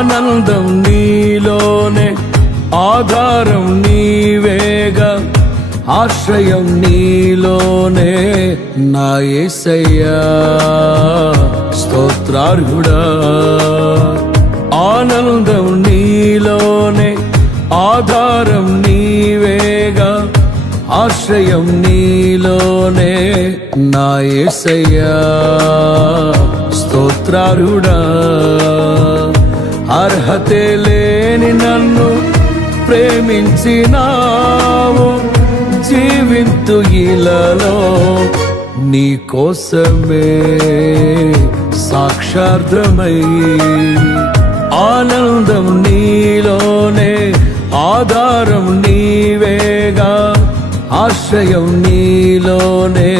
ఆనందం నీలోనే, ఆధారం నీవేగా, ఆశ్రయం నీలోనే నా యేసయ్యా స్తోత్రార్హుడా. ఆనందం నీలోనే, ఆధారం నీవేగా, ఆశ్రయం నీలోనే నా యేసయ్యా స్తోత్రార్హుడా. అర్హతే లేని నన్ను ప్రేమించినావు, జీవింతు ఇలలో నీ కోసమే సాక్షార్థమై. ఆనందం నీలోనే, ఆధారం నీవేగా, ఆశ్రయం నీలోనే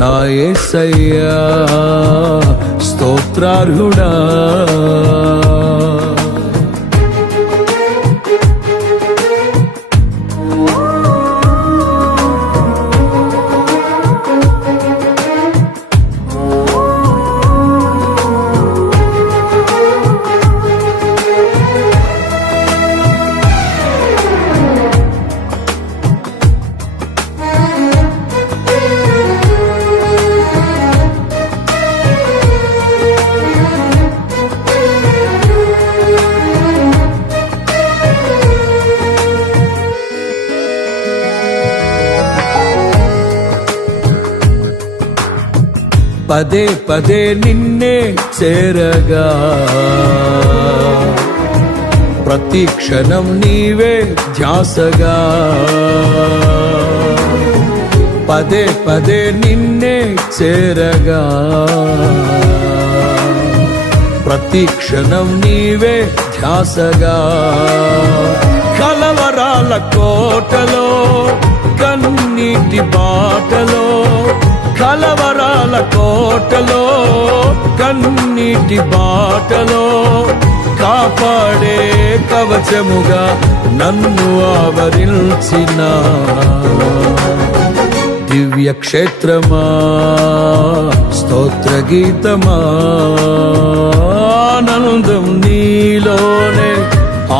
నా యేసయ్యా స్తోత్రార్హుడా. పదే పదే నిన్నే చేరగా, ప్రతి క్షణం నీవే ధ్యాసగా. పదే పదే నిన్నే చేరగా, ప్రతి క్షణం నీవే ధ్యాసగా. కలవరాల కోటలో, కన్నీటి బాటలో, కలవరాల కోటలో, కన్నీటి బాటలో, కాపాడే కవచముగా నన్ను ఆవరించిన దివ్య క్షేత్రమా స్తోత్ర గీతమా. ఆనందం నీలోనే,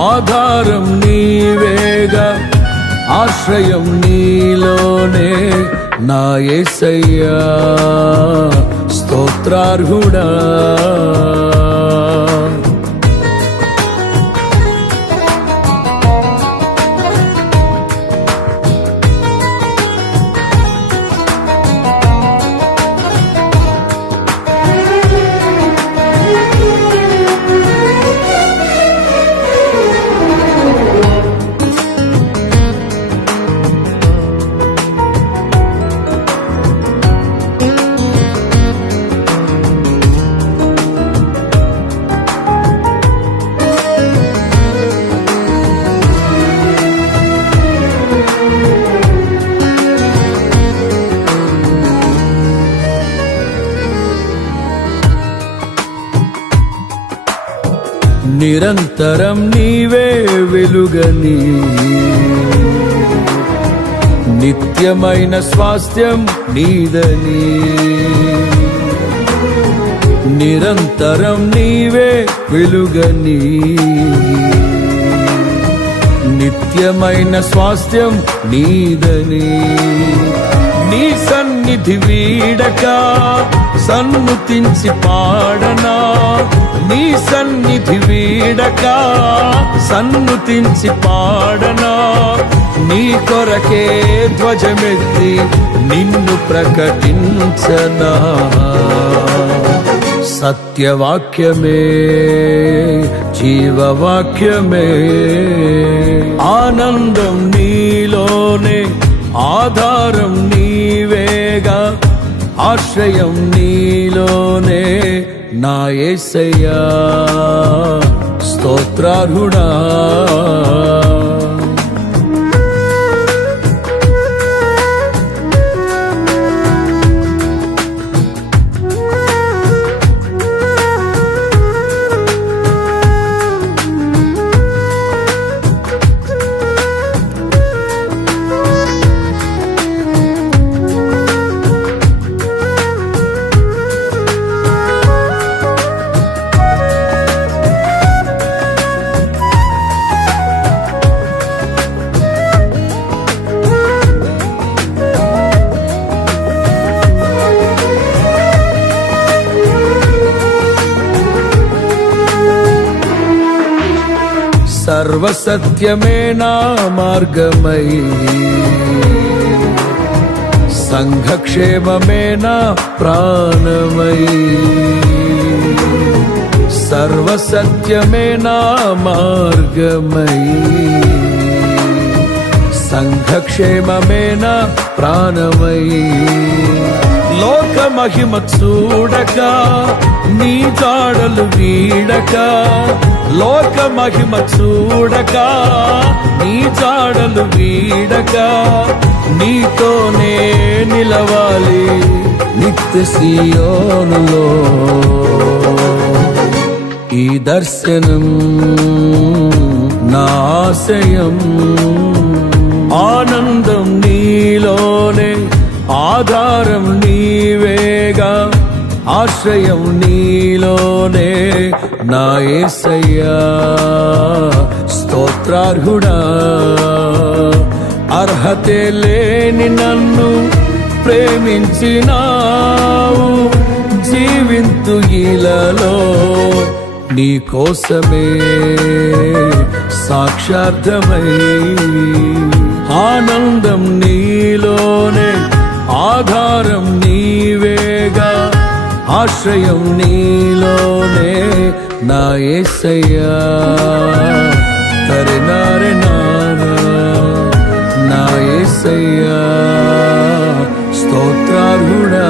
ఆధారం నీవేగా, ఆశ్రయం నీలోనే నా యేసయ్యా స్తోత్రార్హుడా. నిరంతరం నీవే వెలుగని, నిత్యమైన స్వాస్థ్యం నీదని. నిరంతరం నీవే వెలుగని, నిత్యమైన స్వాస్థ్యం నీదని. నీ సన్నిధి వీడక సన్నుతించి పాడనా, నీ సన్నిధి వీడక సన్నుతించి పాడనా. నీ కొరకే ధ్వజమెత్తి నిన్ను ప్రకటించనా. సత్యవాక్యమే జీవవాక్యమే, ఆనందం నీలోనే, ఆధారం నీవేగా, ఆశ్రయం నీలోనే నా యేసయ్యా స్తోత్రార్హుడా. సర్వసత్యమే నా మార్గమై సంఘక్షేమమే నా ప్రాణమై సర్వసత్యమే నా మార్గమై సంఘక్షేమమే నా ప్రాణమై లోక మహిమ చూడక నీ జాడలు వీడక లోక మహిమ చూడక నీ జాడలు వీడక నీతోనే నిలవాలి నిత్య సియోనులో ఈ దర్శనం నా ఆశయం ఆనందం నీలోనే ఆధారం నీవేగా ఆశ్రయం నీలోనే నా యేసయ్యా స్తోత్రార్హుడా అర్హతే లేని నన్ను ప్రేమించినావు జీవింతు ఇలలో నీ కోసమే సాక్షార్థమై ఆనందం నీలోనే ఆధారం నీవేగా ఆశ్రయం నీలోనే నా యేసయ్యా తరినారె నానా నా యేసయ్యా స్తోత్రార్హుడా